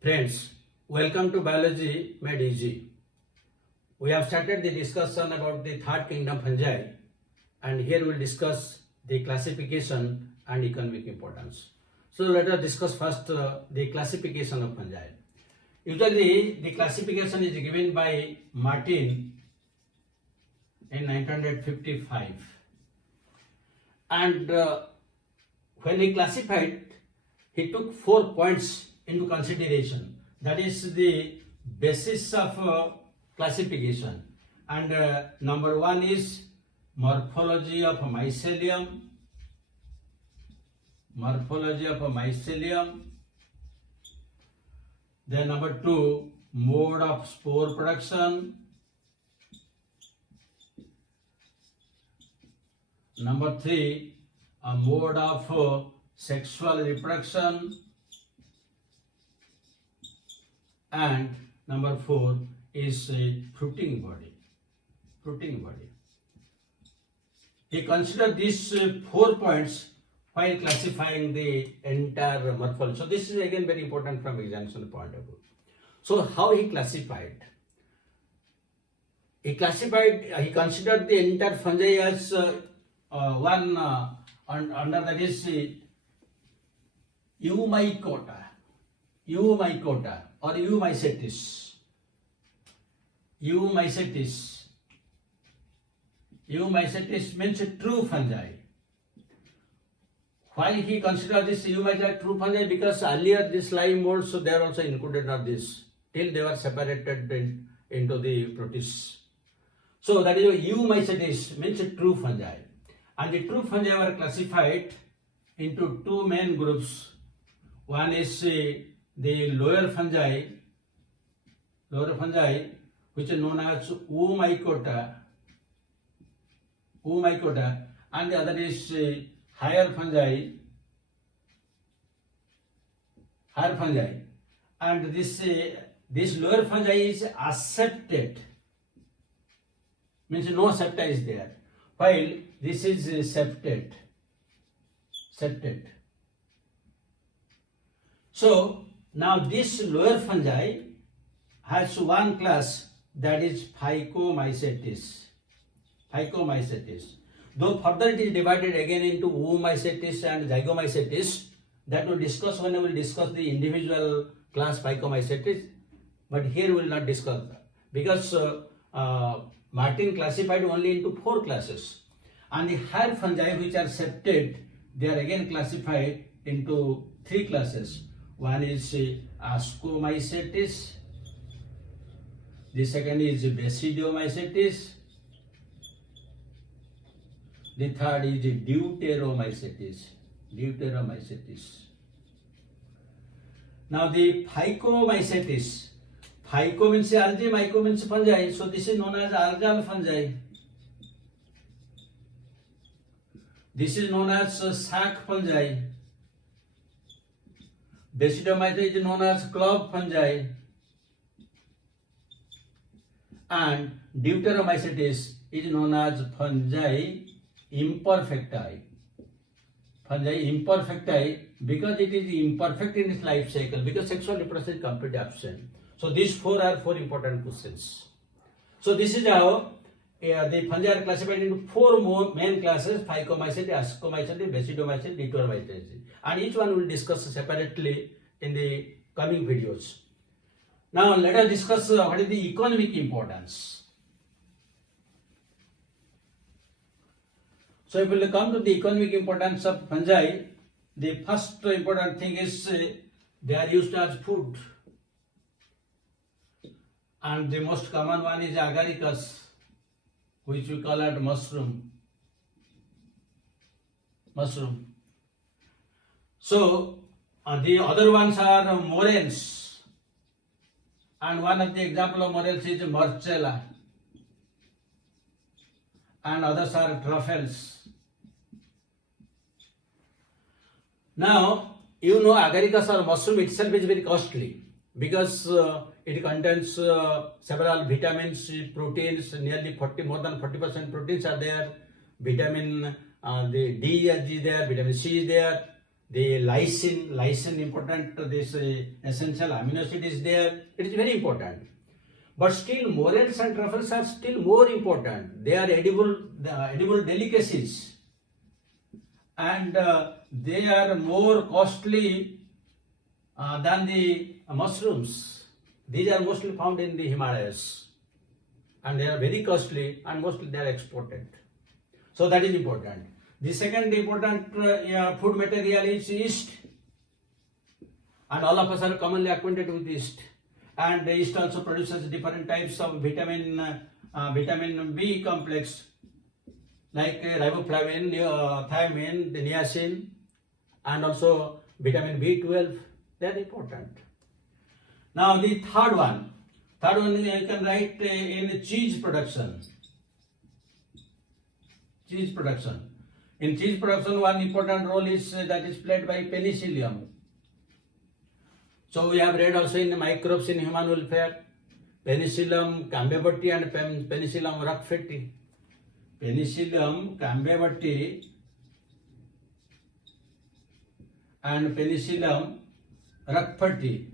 Friends, welcome to Biology Made Easy. We have started the discussion about the third kingdom fungi, and here we will discuss the classification and economic importance. So let us discuss first the classification of fungi. Usually the classification is given by Martin in 1955, and when he classified, he took 4 points into consideration. That is the basis of classification. And number 1 is morphology of mycelium. Morphology of mycelium. Then number 2, mode of spore production. Number 3, a mode of sexual reproduction. And number 4 is a fruiting body. Fruiting body. He considered these 4 points while classifying the entire morphology. So this is again very important from examination point of view. So how he classified? He considered the entire fungi as one under that is Eumycota or Eumycetes. Eumycetes means true fungi. Why he considered this Eumycetes true fungi? Because earlier this slime molds, so they are also included in this till they were separated into the protists. So that is Eumycetes means true fungi. And the true fungi were classified into 2 main groups. One is the lower fungi, which is known as Eumycota, and the other is higher fungi, and this lower fungi is aseptate, means no septa is there, while this is septate. So now this lower fungi has one class, that is phycomycetes. Though further it is divided again into oomycetes and zygomycetes, that we will discuss when we will discuss the individual class phycomycetes, but here we will not discuss that because Martin classified only into 4 classes, and the higher fungi which are septate, they are again classified into 3 classes. One is ascomycetes, the second is basidiomycetes, the third is deuteromycetes. Now the phycomycetes, phyco means algae, myco means fungi, so this is known as algal fungi. This is known as sac fungi. Basidiomycetes is known as club fungi, and deuteromycetes is known as fungi imperfecti. Because it is imperfect in its life cycle, because sexual reproduction is completely absent. So these 4 are 4 important questions. So this is how the fungi are classified into 4 more main classes: phycomycetes, ascomycetes, basidiomycetes, deuteromycetes, and each one we will discuss separately in the coming videos. Now let us discuss what is the economic importance. So if we will come to the economic importance of fungi, the first important thing is they are used as food, and the most common one is agaricus, which we call as mushroom. So the other ones are morels, and one of the example of morels is morchella, and others are truffles. Now you know agaricus or mushroom itself is very costly because it contains several vitamins, proteins, more than 40% proteins are there. Vitamin the D is there, vitamin C is there. the lysine important, this essential amino acid is there, it is very important. But still morels and truffles are still more important. They are edible delicacies, and they are more costly than the mushrooms. These are mostly found in the Himalayas, and they are very costly, and mostly they are exported. So that is important. The second important food material is yeast, and all of us are commonly acquainted with yeast. And the yeast also produces different types of vitamin B complex, like riboflavin, thiamine, the niacin, and also vitamin B12. They are important. Now the third one you can write in cheese production. Cheese production. In cheese production, one important role is that is played by penicillium. So we have read also in the microbes in human welfare, Penicillium camberberti and Penicillium roqueforti. Penicillium camberberti and Penicillium roqueforti,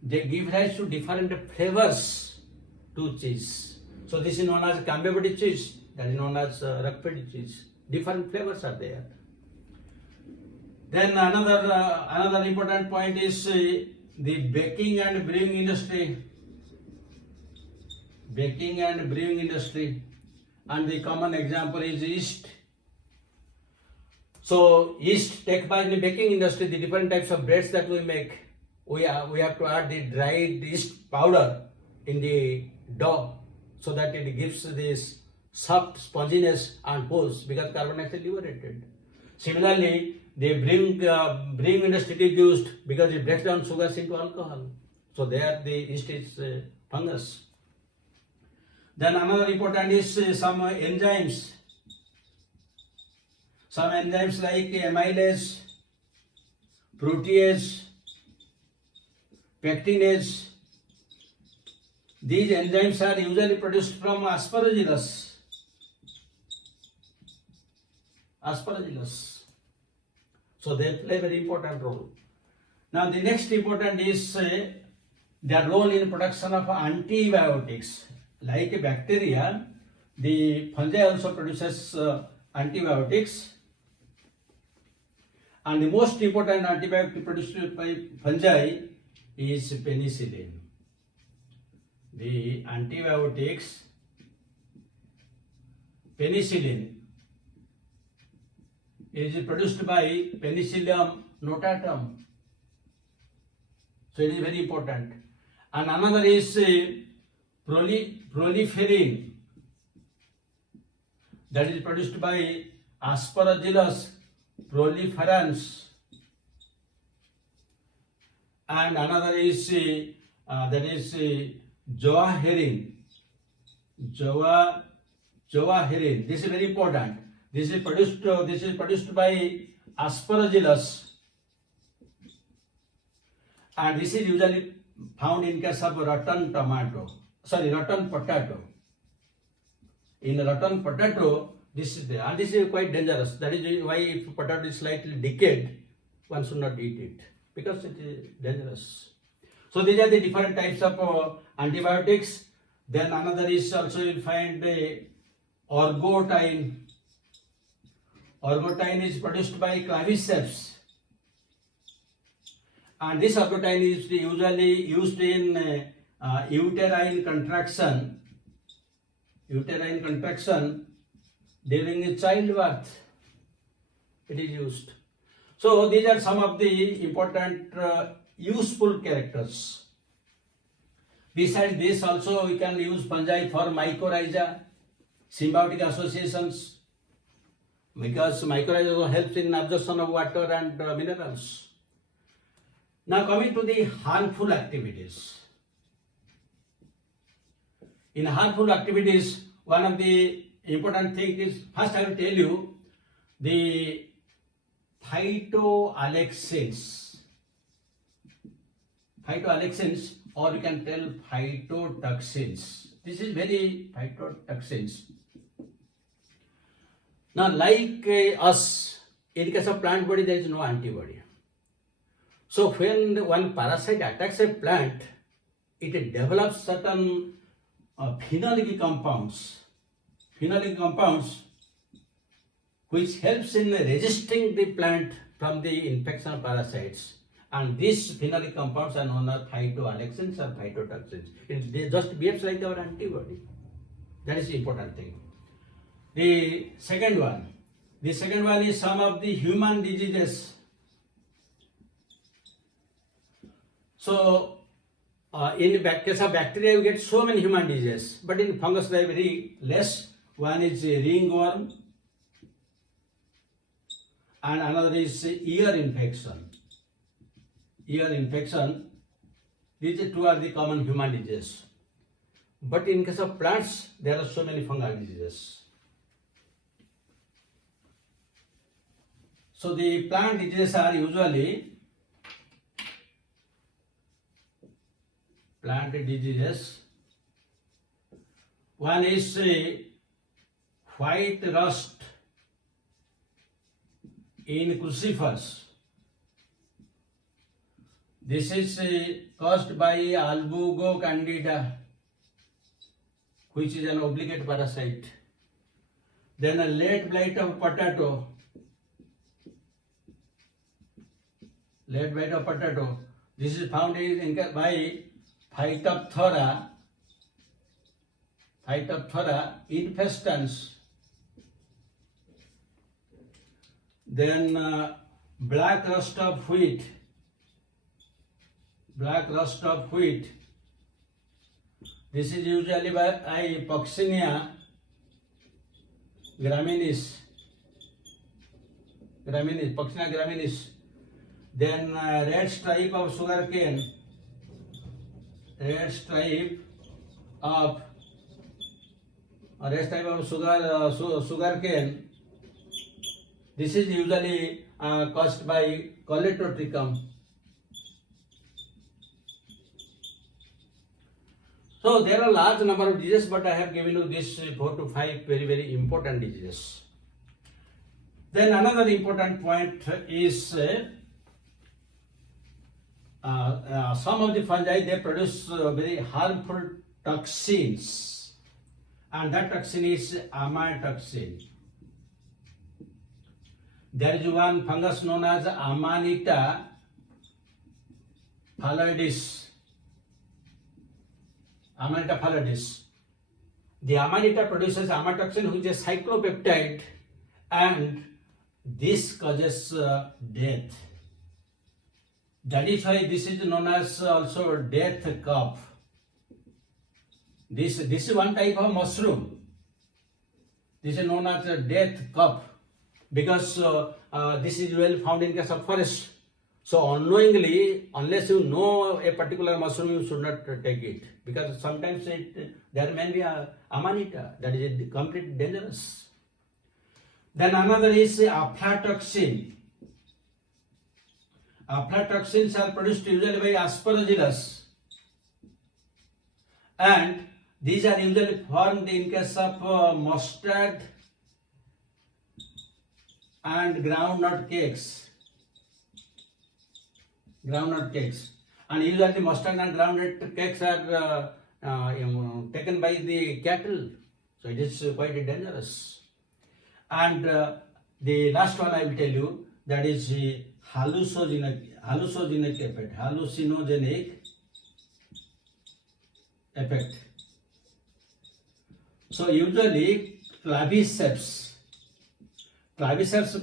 they give rise to different flavors to cheese. So this is known as camberberti cheese, that is known as roqueforti cheese. Different flavors are there. Then another important point is the baking and brewing industry. Baking and brewing industry, and the common example is yeast. So yeast, take by the baking industry, the different types of breads that we make, we have to add the dried yeast powder in the dough so that it gives this soft sponginess and pulls, because carbon dioxide liberated. Similarly, the brewing industry is used because it breaks down sugars into alcohol. So there the yeast is fungus. Then another important is some enzymes. Some enzymes like amylase, protease, pectinase. These enzymes are usually produced from aspergillus. So they play a very important role. Now the next important is their role in production of antibiotics. Like bacteria, the fungi also produces antibiotics. And the most important antibiotic produced by fungi is penicillin. The antibiotics, penicillin, is produced by Penicillium notatum. So it is very important. And another is proliferin, that is produced by Aspergillus proliferans. And another is joaherin. Joaherin. This is very important. This is produced by Aspergillus, and this is usually found in case of rotten potato. In rotten potato, this is there, and this is quite dangerous. That is why if potato is slightly decayed, one should not eat it, because it is dangerous. So these are the different types of antibiotics. Then another is also you will find orgotine. Orgotine is produced by claviceps, and this orgotine is usually used in uterine contraction during childbirth. It is used. So these are some of the important useful characters. Besides this, also we can use fungi for mycorrhiza, symbiotic associations, because mycorrhiza helps in absorption of water and minerals. Now coming to the harmful activities. In harmful activities, one of the important things is, first I will tell you the phytoalexins. Phytoalexins, or you can tell phytotoxins. This is very phytotoxins. Now, like us, in case of plant body, there is no antibody. So, when one parasite attacks a plant, it develops certain phenolic compounds, which helps in resisting the plant from the infection of parasites. And these phenolic compounds are known as phytoalexins or phytotoxins. They just behaves like our antibody. That is the important thing. The second one is some of the human diseases. So, in case of bacteria, you get so many human diseases, but in fungus, they are very less. One is ringworm, and another is ear infection. These two are the common human diseases. But in case of plants, there are so many fungal diseases. So the plant diseases are usually plant diseases. One is white rust in crucifers. This is caused by albugo candida, which is an obligate parasite. Then a late blight of potato. This is found by Phytophthora infestans. Then black rust of wheat. This is usually by Poxinia graminis. Then red stripe of sugarcane. Sugarcane. This is usually caused by Colletotrichum. So there are a large number of diseases, but I have given you this 4 to 5 very, very important diseases. Then another important point is some of the fungi, they produce very harmful toxins, and that toxin is amatoxin. There is one fungus known as Amanita phalloides. The Amanita produces amatoxin, which is a cyclopeptide, and this causes death. That is why this is known as also death cough. This is one type of mushroom. This is known as a death cough because this is well found in case of forest. So unknowingly, unless you know a particular mushroom, you should not take it, because sometimes there may be a amanita that is completely dangerous. Then another is aflatoxin. Aflatoxins are produced usually by Aspergillus, and these are usually formed in case of mustard and groundnut cakes. And usually mustard and groundnut cakes are taken by the cattle, so it is quite dangerous. And the last one I will tell you, that is hallucinogenic effect. So usually claviceps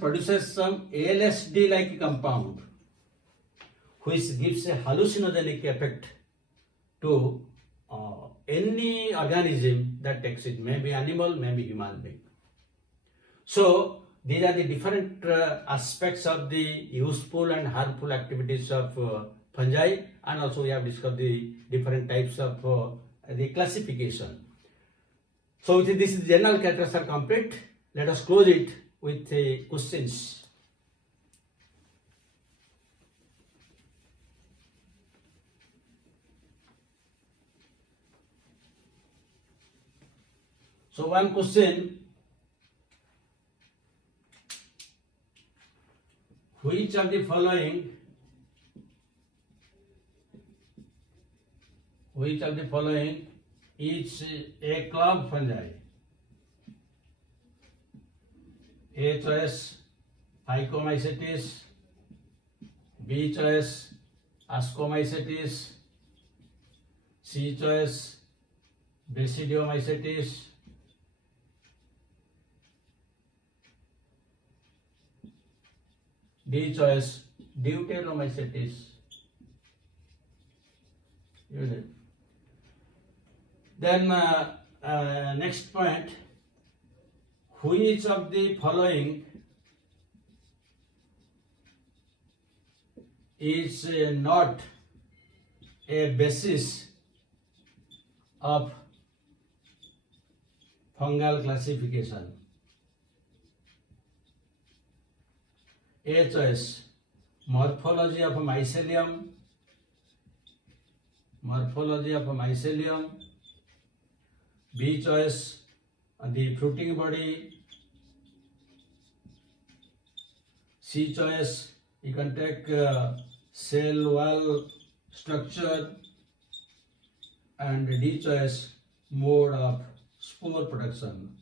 produces some LSD like compound, which gives a hallucinogenic effect to any organism that takes it, maybe animal, maybe human being. So these are the different aspects of the useful and harmful activities of fungi, and also we have discussed the different types of the classification. So with this general characters are complete. Let us close it with questions. So one question: which of the following is a club fungi? A choice phycomycetes, B choice ascomycetes, C choice basidiomycetes, D choice deuteromycetes. Then next point, which of the following is not a basis of fungal classification? A choice morphology of mycelium, B choice the fruiting body, C choice you can take cell wall structure, and D choice mode of spore production.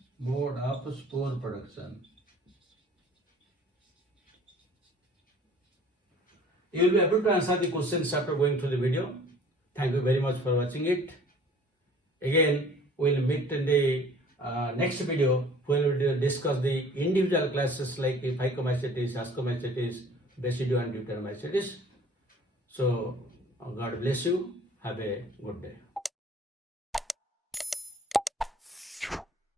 You will be able to answer the questions after going through the video. Thank you very much for watching it. Again, we will meet in the next video when we will discuss the individual classes like phycomycetes, ascomycetes, basidio and deuteromycetes. So, God bless you. Have a good day.